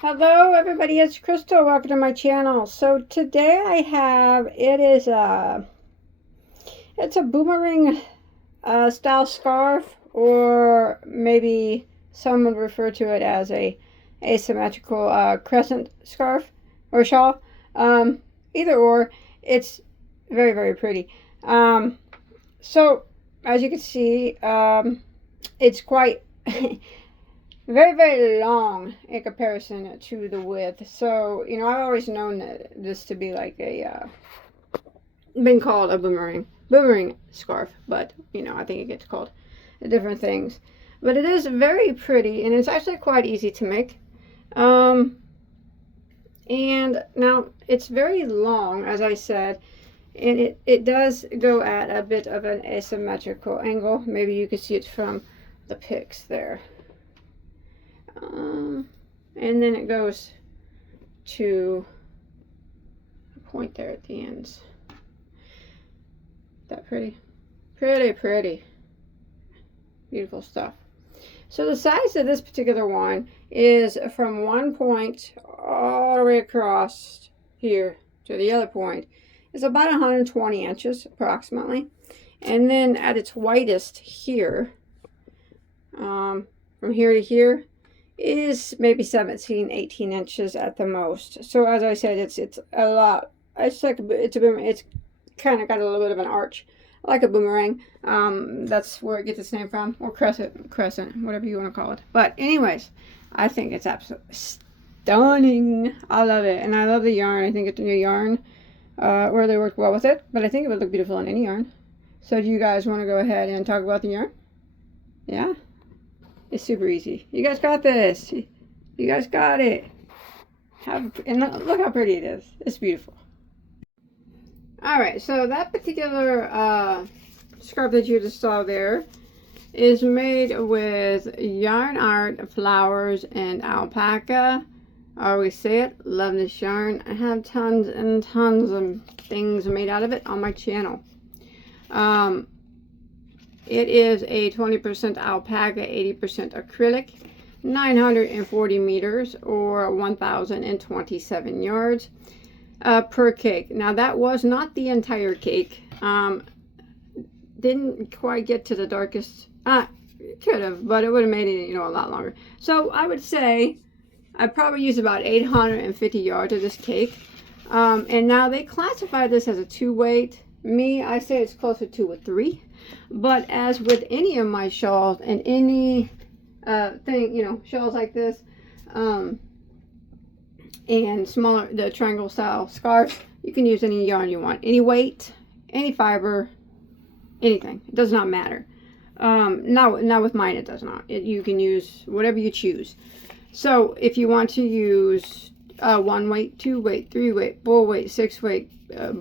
Hello everybody, it's Crystal. Welcome to my channel. So today I have, it's a boomerang style scarf, or maybe some would refer to it as a asymmetrical crescent scarf or shawl. Either or, it's very, very pretty. So as you can see, it's quite very, very long in comparison to the width. So, you know, I've always known this to be like been called a boomerang scarf, but, you know, I think it gets called different things. But it is very pretty, and it's actually quite easy to make. And now it's very long, as I said, and it does go at a bit of an asymmetrical angle. Maybe you can see it from the pics there. And then it goes to a point there at the ends. That pretty? Pretty, pretty. Beautiful stuff. So the size of this particular one is from one point all the way across here to the other point. It's about 120 inches approximately. And then at its widest here, from here to here, is maybe 17, 18 inches at the most. So as I said, it's a lot. It's like it's kind of got a little bit of an arch, like a boomerang. That's where it gets its name from, or crescent, whatever you want to call it. But anyways, I think it's absolutely stunning. I love it, and I love the yarn. I think it's a new yarn. Really worked well with it, but I think it would look beautiful in any yarn. So do you guys want to go ahead and talk about the yarn? Yeah. It's super easy. You guys got this. You guys got it. And look how pretty it is. It's beautiful. Alright, so that particular scarf that you just saw there is made with yarn art, flowers, and alpaca. I always say it. Love this yarn. I have tons and tons of things made out of it on my channel. It is a 20% alpaca, 80% acrylic, 940 meters, or 1,027 yards per cake. Now that was not the entire cake. Didn't quite get to the darkest. Could have, but it would have made it, you know, a lot longer. So I would say I probably used about 850 yards of this cake. And now they classify this as a 2-weight. Me, I say it's closer to a 3. But as with any of my shawls and any thing, you know, shawls like this, and smaller, the triangle style scarves, you can use any yarn you want, any weight, any fiber, anything. It does not matter. Not with mine, it does not. You can use whatever you choose. So if you want to use 1 weight, 2 weight, 3 weight, 4 weight, 6 weight,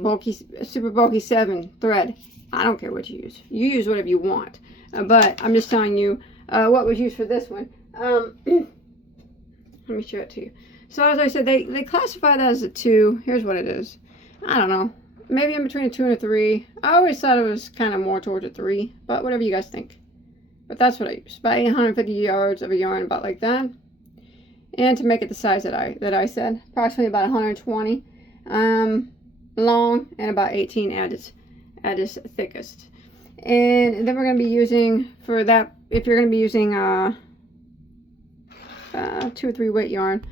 bulky, super bulky 7 thread, I don't care what you use. You use whatever you want. But I'm just telling you what was used for this one. Let me show it to you. So as I said, they classify that as a 2. Here's what it is. I don't know. Maybe in between a 2 and a 3. I always thought it was kind of more towards a 3. But whatever you guys think. But that's what I use. About 850 yards of a yarn, about like that. And to make it the size that I said. Approximately about 120 long, and about 18 at its thickest. And then we're going to be using, for that, if you're going to be using 2 or 3 weight yarn,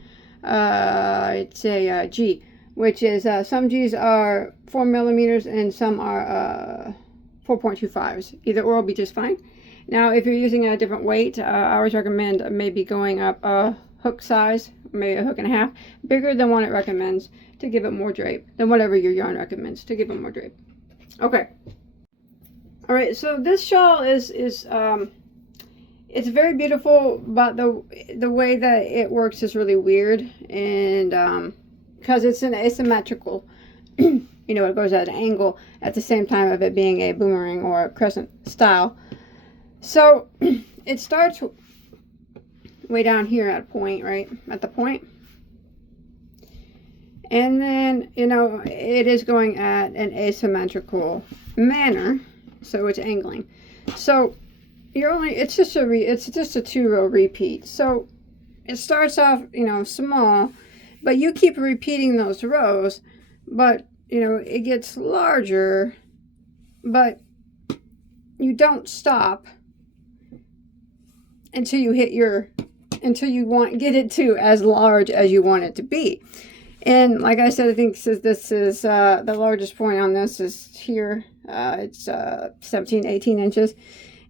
it's a G, which is some G's are 4 millimeters and some are 4.25s. Either or will be just fine. Now if you're using a different weight, I always recommend maybe going up a hook size, maybe a hook and a half, bigger than what it recommends, to give it more drape, than whatever your yarn recommends, to give it more drape. Okay. All right, so this shawl is it's very beautiful, but the way that it works is really weird, and because it's an asymmetrical, you know, it goes at an angle at the same time of it being a boomerang or a crescent style. So it starts way down here at a point, right at the point. And then, you know, it is going at an asymmetrical manner, so it's angling. So you're only, it's just a 2-row repeat. So it starts off, you know, small, but you keep repeating those rows, but, you know, it gets larger, but you don't stop until you hit your, until you get it to as large as you want it to be. And like I said, I think this is the largest point on this is here. It's 17, 18 inches.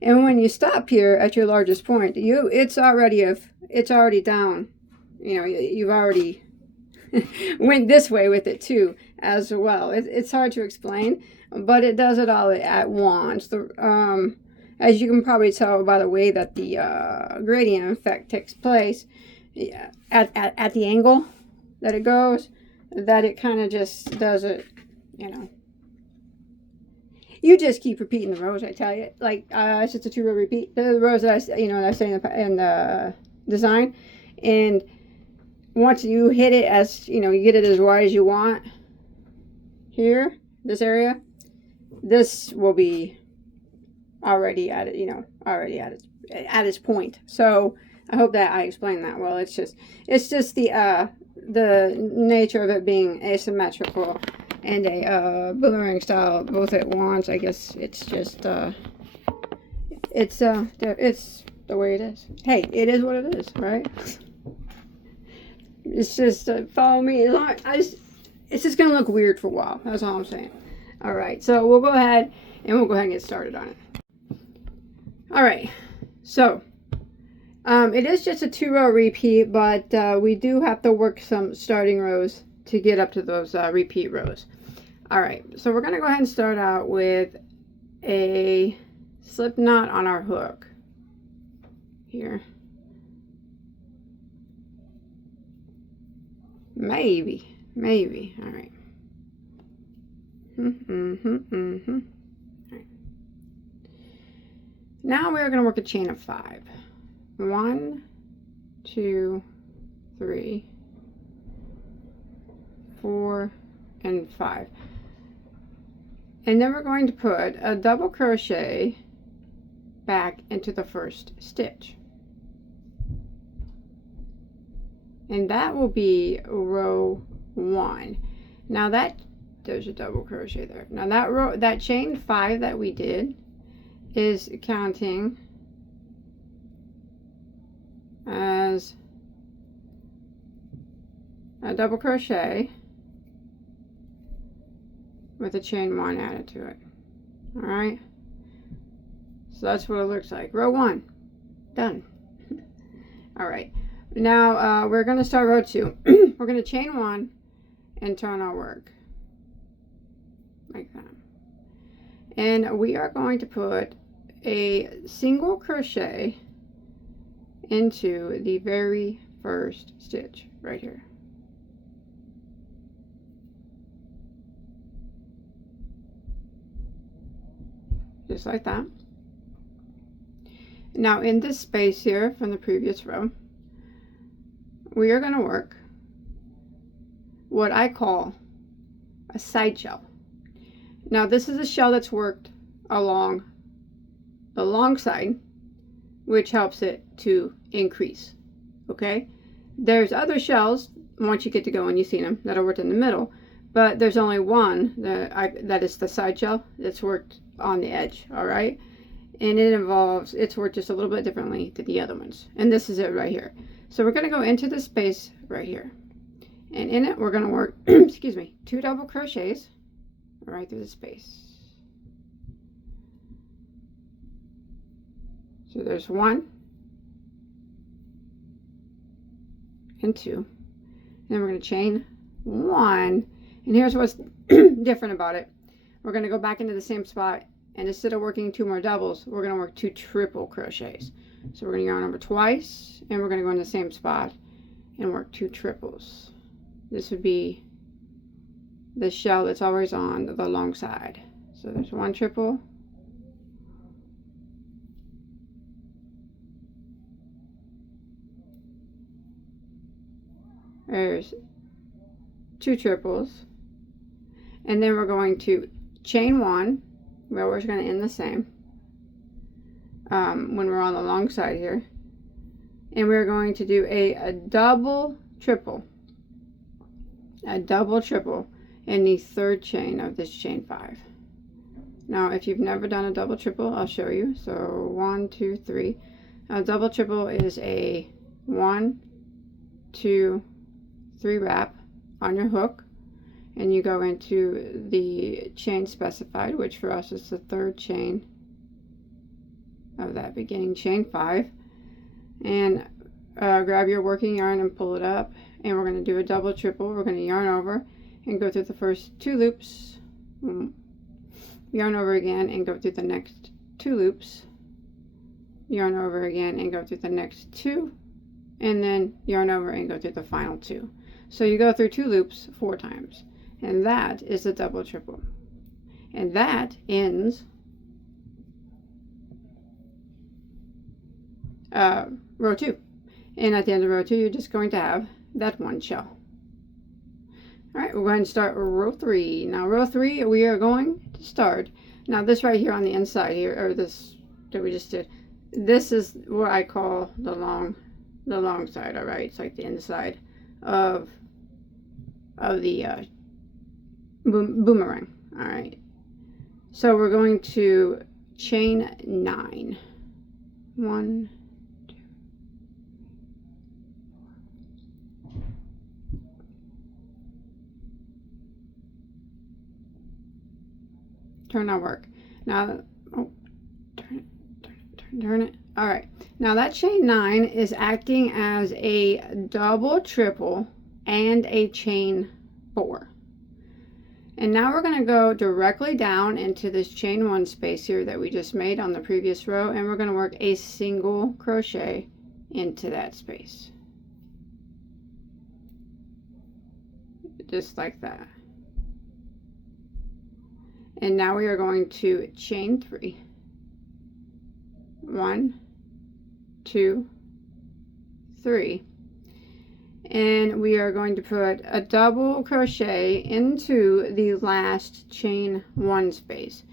And when you stop here at your largest point, it's already down. You know, you've already went this way with it too as well. It's hard to explain, but it does it all at once. As you can probably tell by the way that the gradient effect takes place, at the angle that it goes, that it kind of just does it, you know. You just keep repeating the rows, I tell you. Like, it's just a 2-row repeat. The rows that I say in the design. And once you hit it as, you know, you get it as wide as you want here, this area, this will be already at it, you know, already at its point. So I hope that I explained that well. It's just the nature of it being asymmetrical and a boomerang style both at once. I guess it's just it's the way it is. Hey, it is what it is, right? It's just follow me. It's just gonna look weird for a while. That's all I'm saying. All right, so we'll go ahead and get started on it. All right, so it is just a 2-row repeat, but we do have to work some starting rows to get up to those repeat rows. All right, so we're going to go ahead and start out with a slip knot on our hook here. Maybe. All right. All right. Now we're going to work a chain of 5. 1, 2, 3, 4, and 5. And then we're going to put a double crochet back into the first stitch. And that will be row 1. Now there's a double crochet there. Now that chain 5 that we did is counting as a double crochet with a chain 1 added to it. All right, so that's what it looks like. Row 1 done. All right, now we're going to start row 2. We're going to chain 1 and turn our work like that, and we are going to put a single crochet into the very first stitch right here. Just like that. Now in this space here from the previous row, we are going to work what I call a side shell. Now this is a shell that's worked along the long side, which helps it to increase. Okay, there's other shells once you get to go and you've seen them that are worked in the middle, but there's only one that is the side shell that's worked on the edge. All right, and it's worked just a little bit differently to the other ones, and this is it right here. So we're going to go into the space right here, and in it we're going to work excuse me, 2 double crochets right through the space. So there's 1 and 2, and then we're going to chain 1, and here's what's different about it. We're going to go back into the same spot, and instead of working 2 more doubles, we're going to work 2 triple crochets. So we're going to yarn over twice, and we're going to go in the same spot and work 2 triples. This would be the shell that's always on the long side. So there's 1 triple, there's 2 triples, and then we're going to chain 1. We're always going to end the same when we're on the long side here, and we're going to do a double triple in the third chain of this chain 5. Now if you've never done a double triple, I'll show you. So 1, 2, 3. A double triple is a 1, 2, 3 wrap on your hook, and you go into the chain specified, which for us is the third chain of that beginning chain 5, and grab your working yarn and pull it up, and we're going to do a double triple. We're going to yarn over and go through the first 2 loops, yarn over again and go through the next 2 loops, yarn over again and go through the next 2, and then yarn over and go through the final 2. So you go through 2 loops 4 times, and that is the double triple, and that ends row 2. And at the end of row 2, you're just going to have that one shell. All right, we're going to start row 3. Now row 3, we are going to start, now this right here on the inside here, or this that we just did, this is what I call the long side. All right, it's like the inside of the boomerang. All right, so we're going to chain 9. 1, 2, turn our work. Now, oh, turn it. All right. Now that chain 9 is acting as a double triple and a chain 4. And now we're going to go directly down into this chain 1 space here that we just made on the previous row, and we're going to work a single crochet into that space. Just like that. And now we are going to chain 3. 1, 2, 3. And we are going to put a double crochet into the last chain 1 space.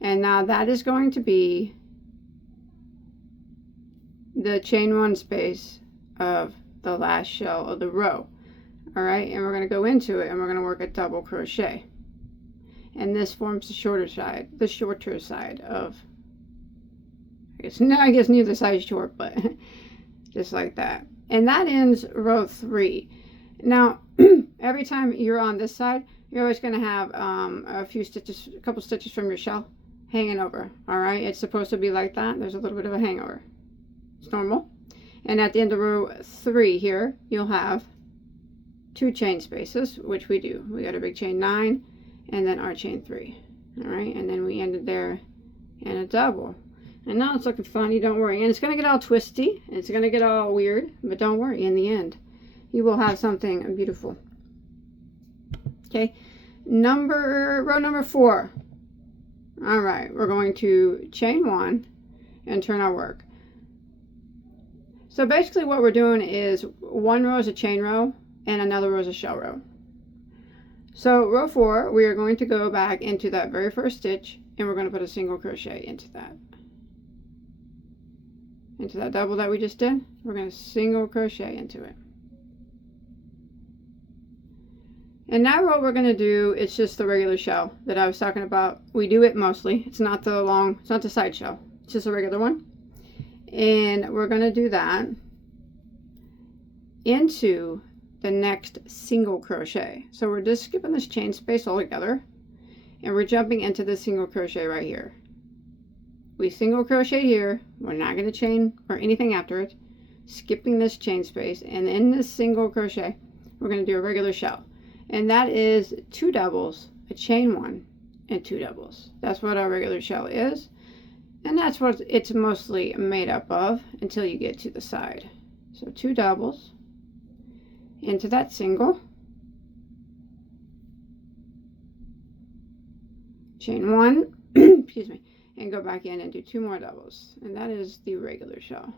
And now that is going to be the chain 1 space of the last shell of the row. All right, and we're going to go into it and we're going to work a double crochet. And this forms the shorter side of, I guess neither side is short, but just like that. And that ends row 3. Now, every time you're on this side, you're always going to have a couple stitches from your shell hanging over. All right, it's supposed to be like that. There's a little bit of a hangover. It's normal. And at the end of row 3 here, you'll have 2 chain spaces, which we do. We got a big chain 9 and then our chain 3. All right, and then we ended there in a double. And now it's looking funny, don't worry. And it's going to get all twisty. It's going to get all weird. But don't worry, in the end, you will have something beautiful. Okay, row number 4. All right, we're going to chain 1 and turn our work. So basically what we're doing is 1 row is a chain row and another row is a shell row. So row 4, we are going to go back into that very first stitch and we're going to put a single crochet into that double that we just did. We're going to single crochet into it. And now what we're going to do, it's just the regular shell that I was talking about. We do it mostly. It's not the side shell. It's just a regular one. And we're going to do that into the next single crochet. So we're just skipping this chain space altogether and we're jumping into the single crochet right here. We single crochet here, we're not going to chain or anything after it, skipping this chain space, and in this single crochet we're going to do a regular shell, and that is 2 doubles, a chain 1 and 2 doubles. That's what our regular shell is, and that's what it's mostly made up of until you get to the side. So 2 doubles into that single, chain 1 excuse me, and go back in and do 2 more doubles, and that is the regular shell.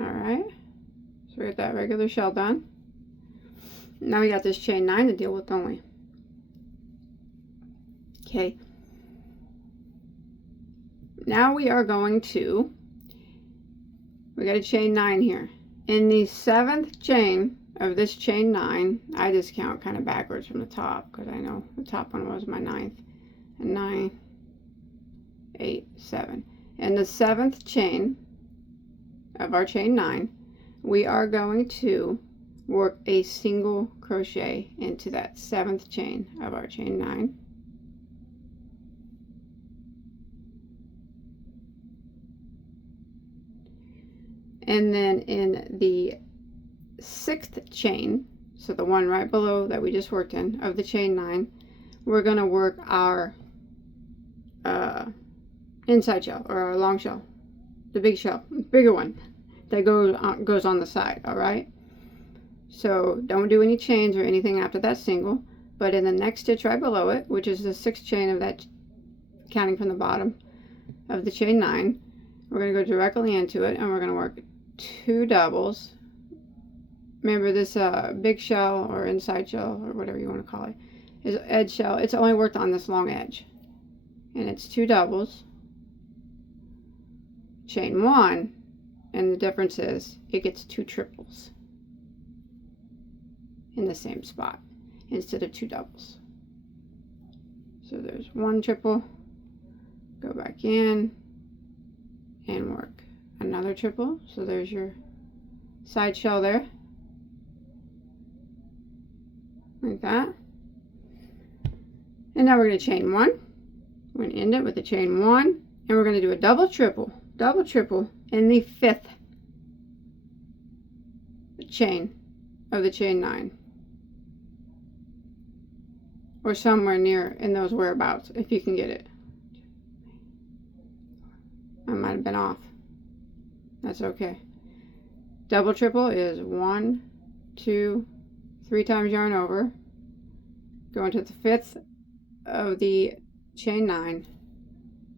All right, so we got that regular shell done. Now we got this chain 9 to deal with, don't we? Okay. Now we are going to, we got a chain 9 here. In the 7th chain of this chain 9, I just count kind of backwards from the top because I know the top one was my 9th. And 9, 8, 7. In the 7th chain of our chain 9, we are going to work a single crochet into that 7th chain of our chain 9. And then in the 6th chain, so the one right below that we just worked in of the chain 9, we're going to work our inside shell, or our long shell, the big shell, bigger one that goes on the side. All right, so don't do any chains or anything after that single, but in the next stitch right below it, which is the 6th chain of that, counting from the bottom of the chain 9, we're going to go directly into it, and we're going to work 2 doubles. Remember, this big shell or inside shell or whatever you want to call it is edge shell. It's only worked on this long edge, and it's 2 doubles, chain 1, and the difference is it gets 2 triples in the same spot instead of 2 doubles. So there's 1 triple, go back in and work another triple. So there's your side shell there, like that. And now we're going to chain 1. We're going to end it with a chain 1, and we're going to do a double triple in the 5th chain of the chain 9, or somewhere near in those whereabouts if you can get it. I might have been off. That's okay. Double triple is 1, 2, 3 times yarn over, go into the 5th of the chain 9,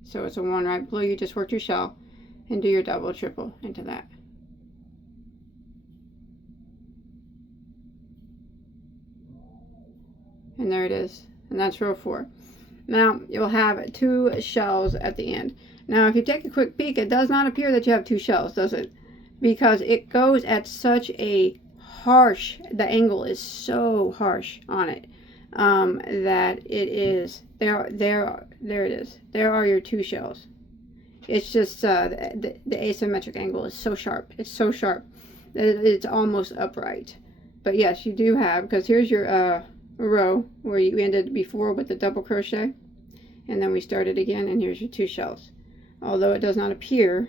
so it's a 1 right below you just worked your shell, and do your double triple into that. And there it is, and that's row 4. Now you'll have 2 shells at the end. Now if you take a quick peek, it does not appear that you have 2 shells, does it? Because it goes at such a harsh, the angle is so harsh on it, that it is, there it is. There are your 2 shells. It's just the asymmetric angle is so sharp. It's so sharp that it's almost upright. But yes, you do have, because here's your row where you ended before with the double crochet, and then we started again, and here's your 2 shells. Although it does not appear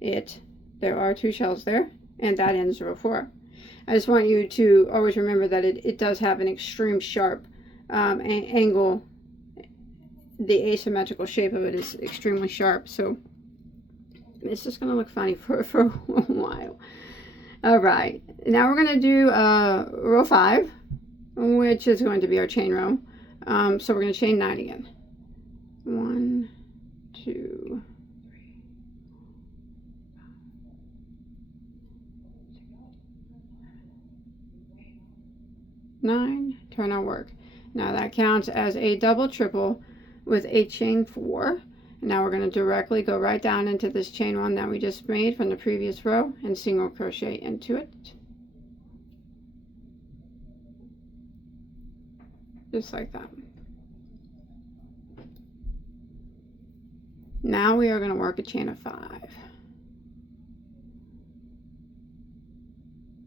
it, there are 2 shells there, and that ends row 4. I just want you to always remember that it does have an extreme sharp angle. The asymmetrical shape of it is extremely sharp, so it's just going to look funny for a while. All right, now we're going to do row 5, which is going to be our chain row. So we're going to chain 9 again. 1, 2, 3, 9. Turn our work. Now that counts as a double triple with a chain 4. Now we're going to directly go right down into this chain 1 that we just made from the previous row and single crochet into it, just like that. Now we are going to work a chain of 5.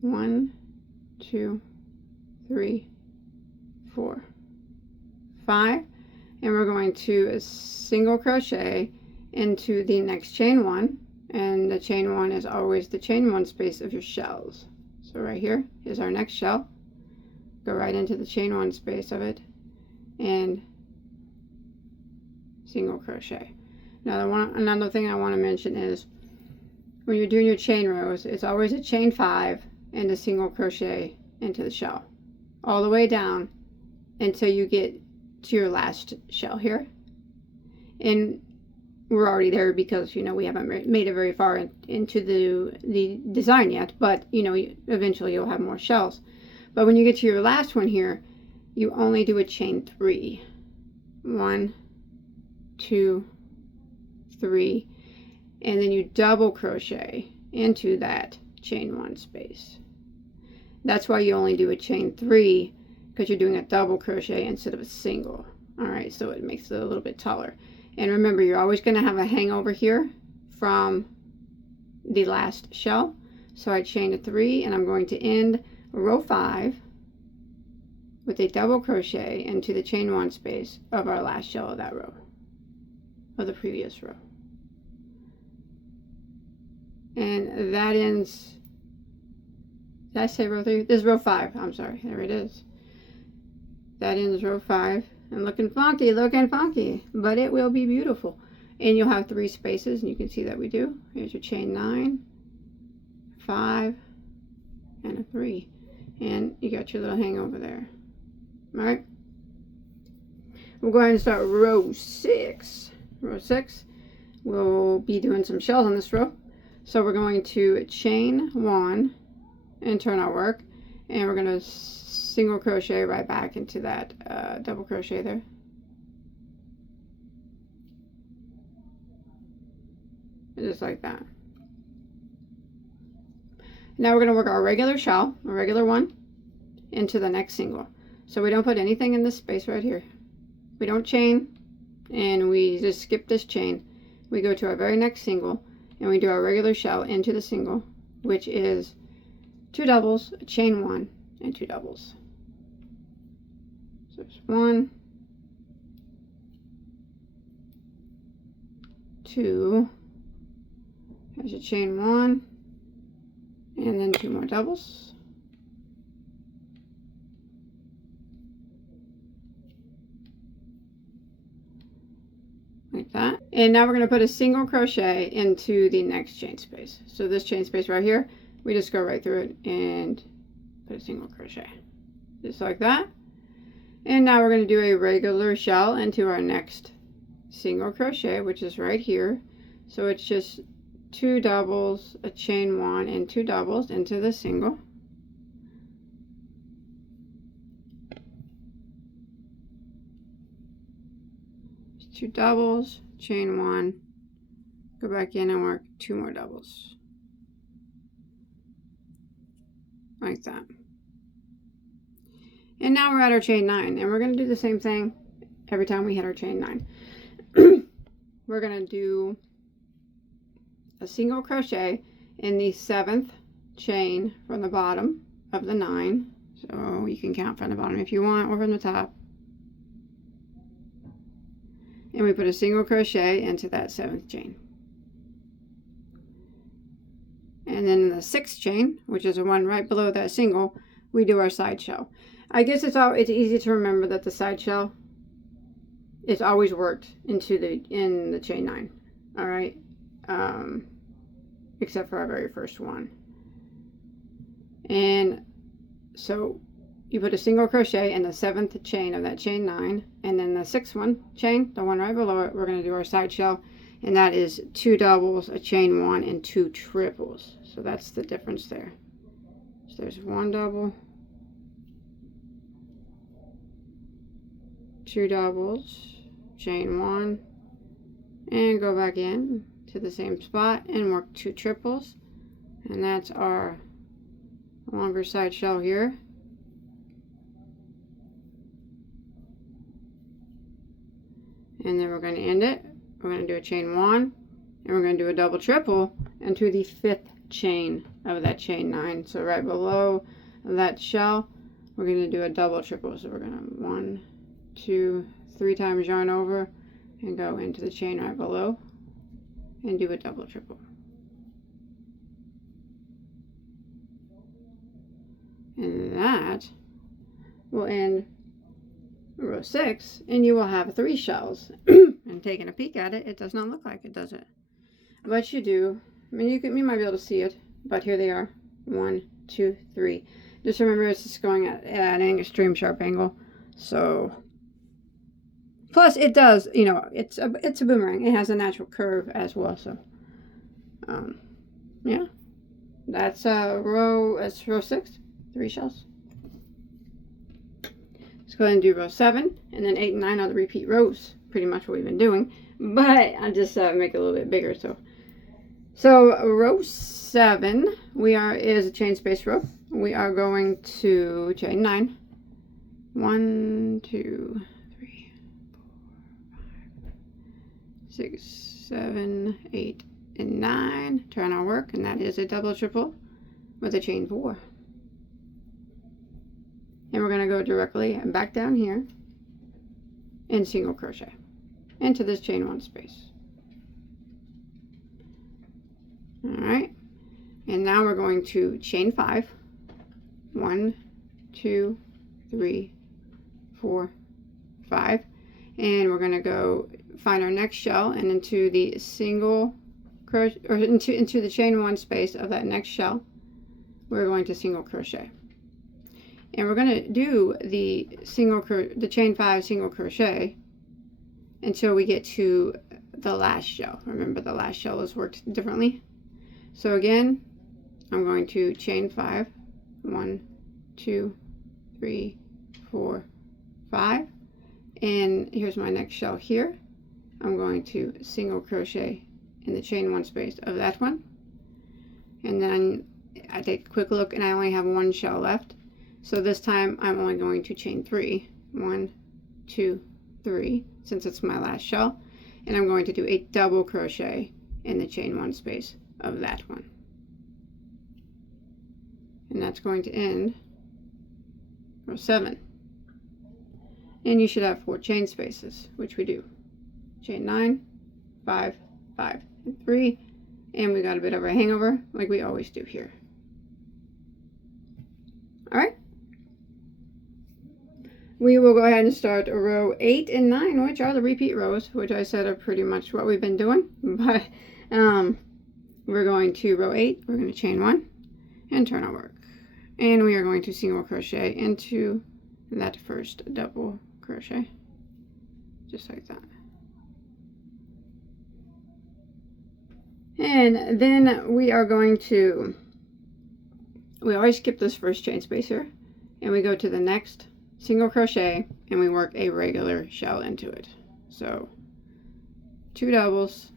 1, 2, 3, 4, 5, and we're going to single crochet into the next chain 1, and the chain 1 is always the chain 1 space of your shells. So right here is our next shell. Go right into the chain 1 space of it and single crochet. Now another thing I want to mention is when you're doing your chain rows, it's always a chain 5 and a single crochet into the shell all the way down until you get to your last shell here. And we're already there because, you know, we haven't made it very far into the design yet, but, you know, eventually you'll have more shells. But when you get to your last one here, you only do a chain 3. 1, 2, 3, and then you double crochet into that chain 1 space. That's why you only do a chain 3, because you're doing a double crochet instead of a single. All right, so it makes it a little bit taller. And remember, you're always going to have a hangover here from the last shell. So I chain a 3, and I'm going to end row 5 with a double crochet into the chain 1 space of our last shell of that row, of the previous row. And that ends, did I say row 3? This is row 5. I'm sorry. There it is. That ends row 5. And looking funky, but it will be beautiful. And you'll have 3 spaces, and you can see that we do. Here's your chain 9, 5, and a 3. And you got your little hangover there. All right. We'll go ahead and start row 6. Row 6, we'll be doing some shells on this row. So we're going to chain 1 and turn our work, and we're going to single crochet right back into that double crochet there. Just like that. Now we're going to work our regular shawl, a regular one, into the next single. So we don't put anything in this space right here. We don't chain, and we just skip this chain. We go to our very next single, and we do our regular shawl into the single, which is 2 doubles, a chain 1, and 2 doubles. So it's 1, 2, there's a chain 1, and then 2 more doubles. Like that. And now we're going to put a single crochet into the next chain space. So this chain space right here, we just go right through it and put a single crochet. Just like that. And now we're going to do a regular shawl into our next single crochet, which is right here. So it's just 2 doubles, a chain 1, and 2 doubles into the single. Just 2 doubles, chain 1, go back in and work 2 more doubles. Like that. And now we're at our chain 9, and we're going to do the same thing every time we hit our chain 9. We're going to do a single crochet in the 7th chain from the bottom of the 9. So you can count from the bottom if you want, or from the top. And we put a single crochet into that 7th chain. And then in the 6th chain, which is the one right below that single, we do our side shell. I guess it's easy to remember that the side shell is always worked into in the chain 9. All right, except for our very first one. And so you put a single crochet in the 7th chain of that chain 9, and then the 6th chain, the one right below it, we're going to do our side shell, and that is 2 doubles, a chain 1, and 2 triples. So that's the difference there. So there's 1 double, 2 doubles, chain 1, and go back in to the same spot and work 2 triples, and that's our longer side shell here. And then we're going to end it. We're going to do a chain 1, and we're going to do a double triple into the 5th chain of that chain 9. So right below that shell, we're going to do a double triple. So we're going to 1, 2, 3 times yarn over and go into the chain right below and do a double triple. And that will end row 6, and you will have 3 shells. And taking a peek at it, it does not look like it, does it? But you do. I mean, you might be able to see it, but here they are. 1, 2, 3. Just remember, it's just going at an extreme sharp angle. So, plus it does, you know, it's a boomerang. It has a natural curve as well. So, yeah, that's row 6. 3 shells. go ahead and do row 7, and then 8 and 9 are the repeat rows, pretty much what we've been doing, but I just make it a little bit bigger. So row 7 is a chain space row. We are going to chain 9. 1, 2, 3, 4, 5, 6, 7, 8, and 9. Turn our work, and that is a double triple with a chain 4. And we're going to go directly back down here and single crochet into this chain 1 space. Alright, and now we're going to chain 5. 1, 2, 3, 4, 5, and we're going to go find our next shell, and into the single crochet, or into the chain 1 space of that next shell, we're going to single crochet. And we're going to do the chain 5 single crochet until we get to the last shell. Remember, the last shell is worked differently. So again, I'm going to chain 5, 1, 2, 3, 4, 5, and here's my next shell here. I'm going to single crochet in the chain 1 space of that one, and then I take a quick look and I only have 1 shell left. So this time I'm only going to chain 3. 1, 2, 3, since it's my last shell. And I'm going to do a double crochet in the chain 1 space of that one. And that's going to end row 7. And you should have 4 chain spaces, which we do. Chain 9, 5, 5, and 3. And we got a bit of a hangover like we always do here. Alright. We will go ahead and start row 8 and 9, which are the repeat rows, which I said are pretty much what we've been doing. But we're going to row 8, we're going to chain 1 and turn our work. And we are going to single crochet into that first double crochet, just like that. And then we are going to, we always skip this first chain space here, and we go to the next single crochet and we work a regular shell into it. So 2 doubles,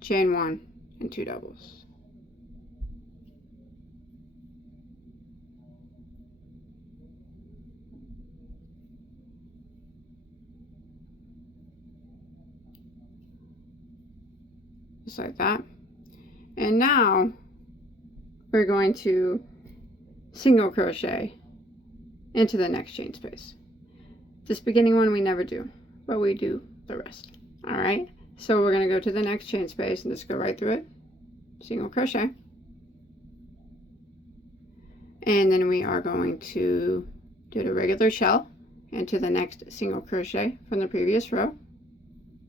chain 1, and 2 doubles. Just like that. And now we're going to single crochet into the next chain space. This beginning one we never do, but we do the rest. Alright, so we're going to go to the next chain space and just go right through it, single crochet, and then we are going to do the regular shell into the next single crochet from the previous row.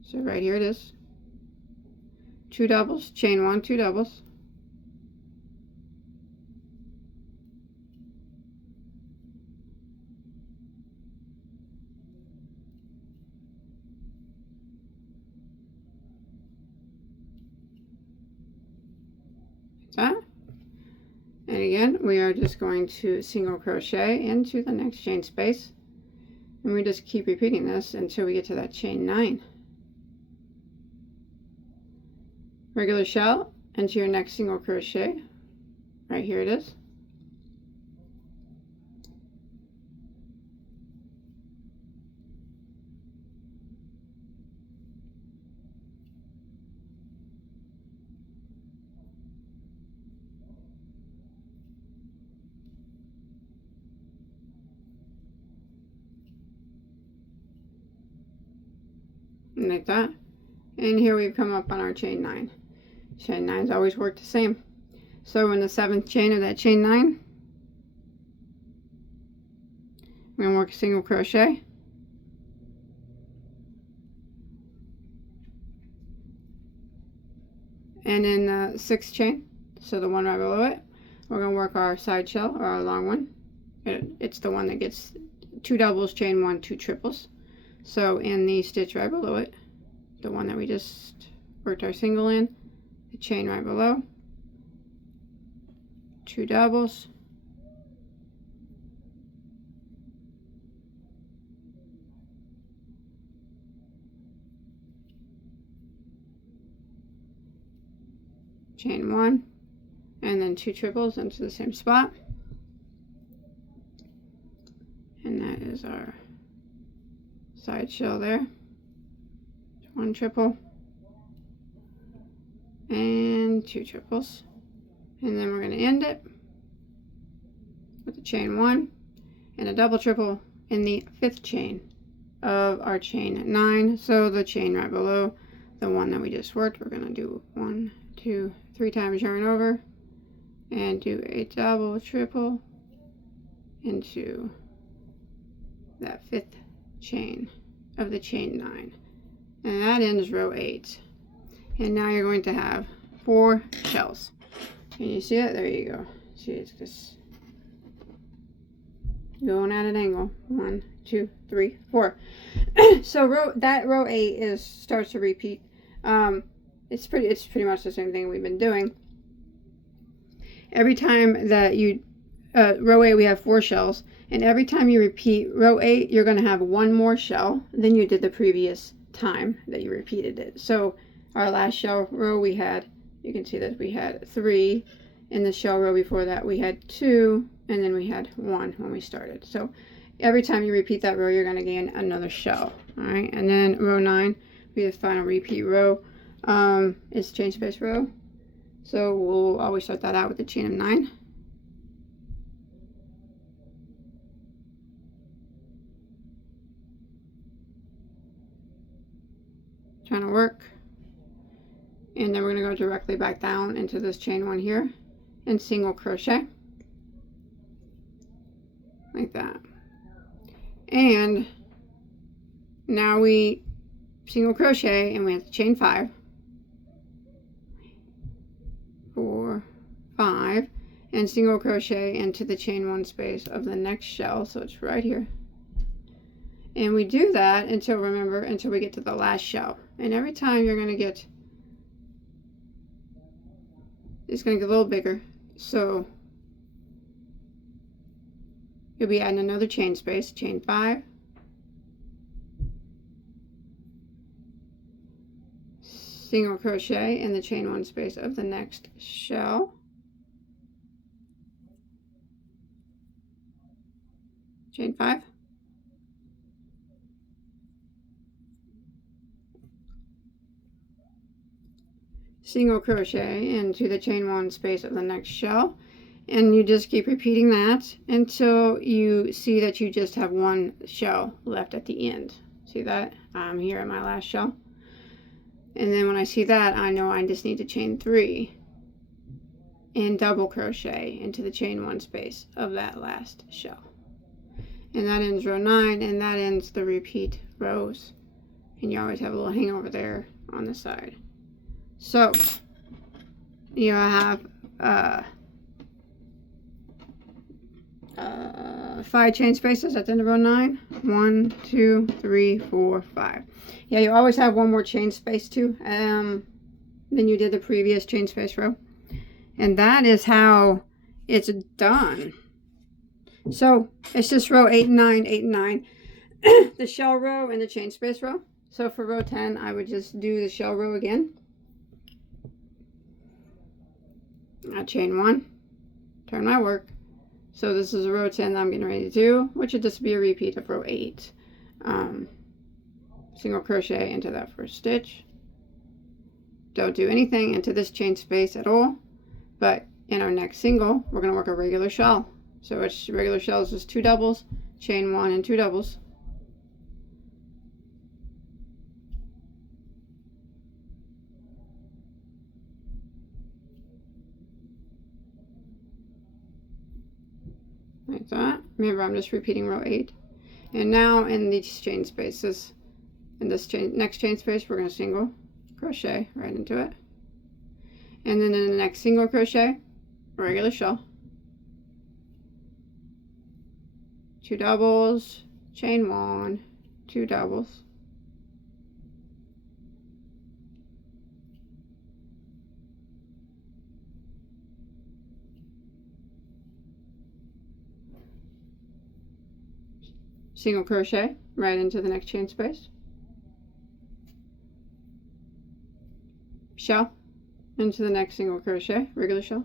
So right here it is, 2 doubles, chain 1, 2 doubles, that. And again, we are just going to single crochet into the next chain space, and we just keep repeating this until we get to that chain 9. Regular shell into your next single crochet. Right here it is. Like that. And here we've come up on our chain 9. Chain 9's always work the same. So in the 7th chain of that chain 9, we're going to work a single crochet, and in the 6th chain, so the one right below it, we're going to work our side shell, or our long one. It's the one that gets 2 doubles, chain 1, 2 triples. So in the stitch right below it, the one that we just worked our single in, the chain right below, 2 doubles, chain 1, and then 2 triples into the same spot, and that is our side shell there. 1 triple and 2 triples, and then we're going to end it with a chain 1 and a double triple in the 5th chain of our chain 9. So the chain right below the one that we just worked, we're going to do 1, 2, 3 times yarn over and do a double triple into that 5th chain of the chain 9, and that ends row 8. And now you're going to have 4 shells. Can you see it? There you go. See, it's just going at an angle. 1, 2, 3, 4. So row 8 starts to repeat. It's pretty much the same thing we've been doing. Every time that you row 8, we have 4 shells, and every time you repeat row 8, you're going to have 1 more shell than you did the previous time that you repeated it. So our last shell row we had, you can see that we had 3. In the shell row before that we had 2, and then we had 1 when we started. So every time you repeat that row, you're going to gain another shell. All right, and then row 9, we have the final repeat row. It's chain space row. So we'll always start that out with a chain of 9. Trying to work. And then we're going to go directly back down into this chain 1 here and single crochet like that. And now we single crochet and we have to chain 5, 4, 5, and single crochet into the chain 1 space of the next shell. So it's right here. And we do that until we get to the last shell. And every time you're going to get, it's going to get a little bigger. So you'll be adding another chain space, chain 5, single crochet in the chain 1 space of the next shell, chain 5, single crochet into the chain 1 space of the next shell, and you just keep repeating that until you see that you just have 1 shell left at the end. See that? I'm here at my last shell, and then when I see that, I know I just need to chain 3 and double crochet into the chain 1 space of that last shell, and that ends row 9, and that ends the repeat rows. And you always have a little hangover there on the side. So you have 5 chain spaces at the end of row 9. 1, 2, 3, 4, 5. Yeah, you always have 1 more chain space too than you did the previous chain space row, and that is how it's done. So it's just row 8 and 9, 8 and 9, the shell row and the chain space row. So for row 10, I would just do the shell row again. I chain 1, turn my work. So this is a row 10 that I'm getting ready to do, which would just be a repeat of row 8. Single crochet into that first stitch. Don't do anything into this chain space at all, but in our next single, we're going to work a regular shawl. So it's regular shells is 2 doubles, chain 1 and 2 doubles. Like that. Remember, I'm just repeating row 8. And now in these chain spaces, in this next chain space, we're going to single crochet right into it. And then in the next single crochet, regular shawl. 2 doubles, chain 1, 2 doubles. Single crochet right into the next chain space. Shell. into the next single crochet, regular shell.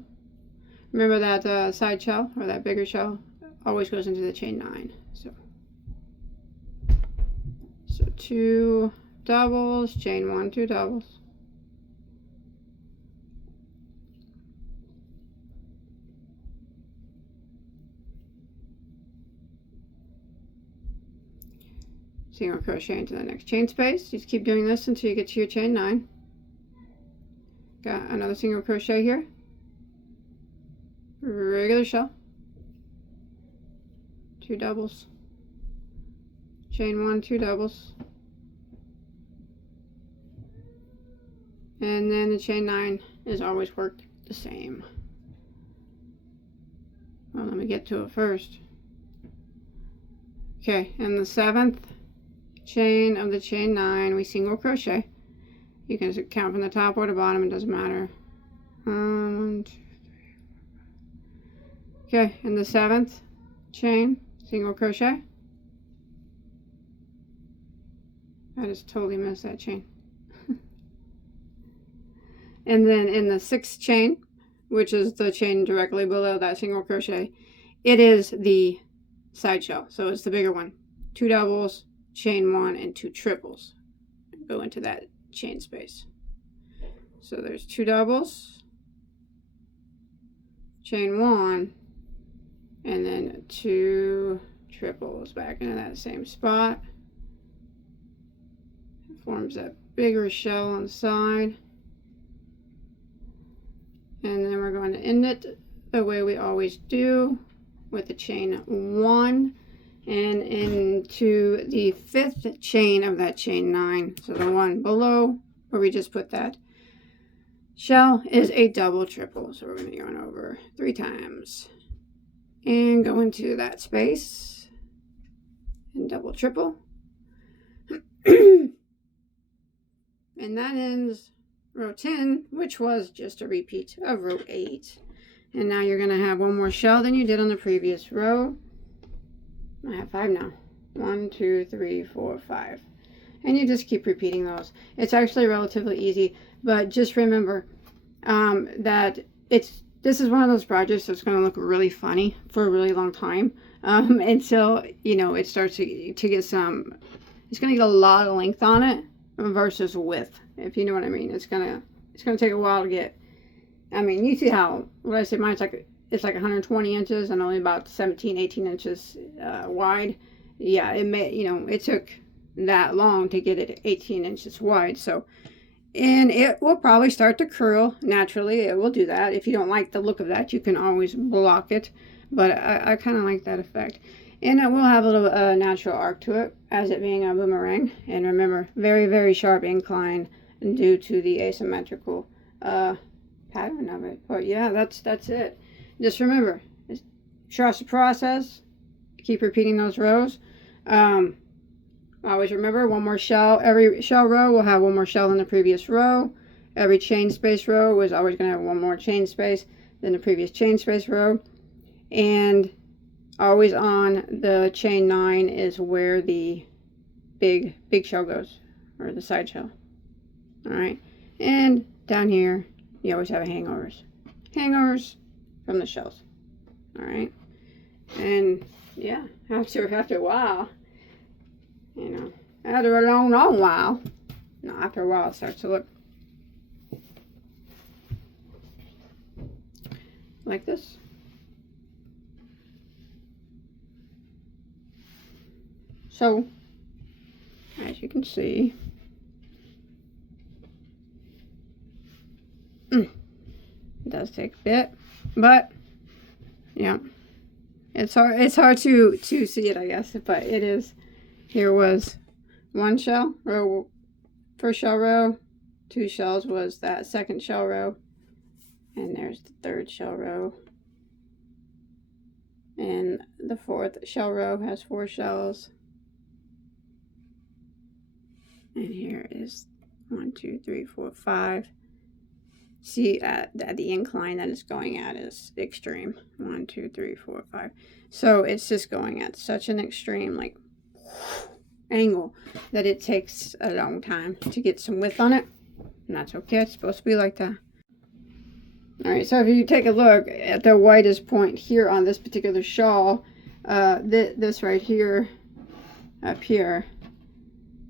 Remember that side shell, or that bigger shell, always goes into the chain 9. So 2 doubles, chain 1, 2 doubles. Single crochet into the next chain space. Just keep doing this until you get to your chain 9. Got another single crochet here, regular shell, 2 doubles, chain 1, 2 doubles, and then the chain 9 is always worked the same. Well, let me get to it first. Okay, and the 7th chain of the chain 9, we single crochet. You can count from the top or the bottom, it doesn't matter. 1, 2, 3. Okay, in the 7th chain, single crochet. I just totally missed that chain. And then in the 6th chain, which is the chain directly below that single crochet, it is the side shell, so it's the bigger one. 2 doubles, chain 1, and 2 triples go into that chain space. So there's 2 doubles, chain 1, and then 2 triples back into that same spot. It forms that bigger shell on the side. And then we're going to end it the way we always do, with the chain 1 and into the 5th chain of that chain 9. So the one below where we just put that shell is a double triple. So we're going to yarn over 3 times and go into that space and double triple. And that ends row 10, which was just a repeat of row 8. And now you're going to have one more shell than you did on the previous row. I have 5 now. 1, 2, 3, 4, 5. And you just keep repeating those. It's actually relatively easy, but just remember that this is one of those projects that's going to look really funny for a really long time until, you know, it starts to get some, it's going to get a lot of length on it versus width, if you know what I mean. It's gonna take a while to get, I mean, you see how, what I say, mine's like, it's like 120 inches and only about 17, 18 inches wide. Yeah, it may, you know, it took that long to get it 18 inches wide. So, and it will probably start to curl naturally. It will do that. If you don't like the look of that, you can always block it. But I kind of like that effect. And it will have a little natural arc to it, as it being a boomerang. And remember, very, very sharp incline due to the asymmetrical pattern of it. But yeah, that's it. Just remember, trust the process. Keep repeating those rows. Always remember, one more shell. Every shell row will have one more shell than the previous row. Every chain space row is always going to have one more chain space than the previous chain space row. And always on the chain 9 is where the big shell goes, or the side shell. All right, and down here you always have hangovers from the shells. All right, and yeah, after a while, you know, after a long while, no, after a while it starts to look like this. So, as you can see, it does take a bit, but yeah, it's hard to see it, I guess, but it is. Here was one shell row, first shell row, 2 shells was that second shell row, and there's the 3rd shell row, and the 4th shell row has 4 shells. And here is 1, 2, 3, 4, 5. See, the incline that it's going at is extreme. 1, 2, 3, 4, 5. So it's just going at such an extreme, like, angle that it takes a long time to get some width on it. And that's okay. It's supposed to be like that. Alright, so if you take a look at the widest point here on this particular shawl, this right here, up here,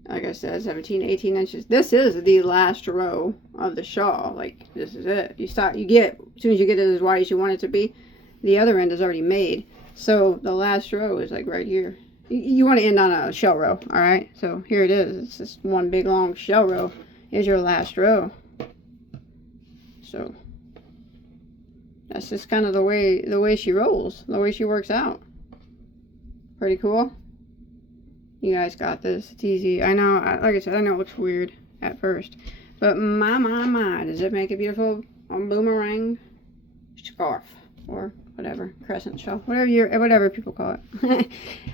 like I said, 17, 18 inches. This is the last row of the shawl. Like, this is it. You get, as soon as you get it as wide as you want it to be, the other end is already made. So the last row is like right here. You want to end on a shell row, alright? So here it is. It's just one big long shell row is your last row. So that's just kind of the way she rolls, the way she works out. Pretty cool. You guys got this. It's easy. I know, like I said, I know it looks weird at first, but my, does it make a beautiful boomerang scarf or whatever, crescent shawl, whatever people call it.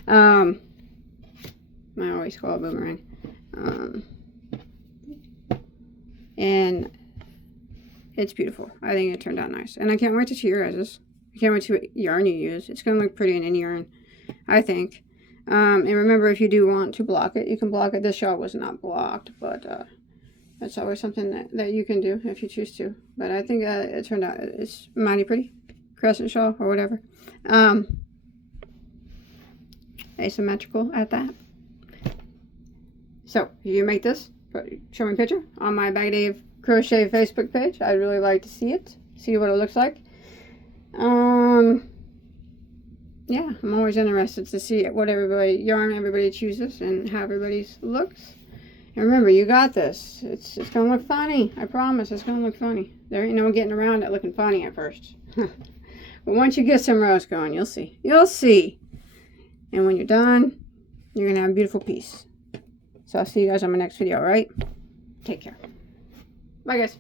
I always call it boomerang. And it's beautiful. I think it turned out nice. And I can't wait to see your guys's. I can't wait to see what yarn you use. It's going to look pretty in any yarn, I think. And remember, if you do want to block it, you can block it. This shawl was not blocked, but that's always something that you can do if you choose to. But I think it turned out, it's mighty pretty. Crescent shawl or whatever. Asymmetrical at that. So, if you make this, show me a picture on my Bagoday Crochet Facebook page. I'd really like to see it. See what it looks like. Yeah, I'm always interested to see what yarn everybody chooses and how everybody's looks. And remember, you got this. It's gonna look funny. I promise, it's gonna look funny. There ain't no getting around it looking funny at first. But once you get some rows going, you'll see. You'll see. And when you're done, you're gonna have a beautiful piece. So I'll see you guys on my next video, alright? Take care. Bye, guys.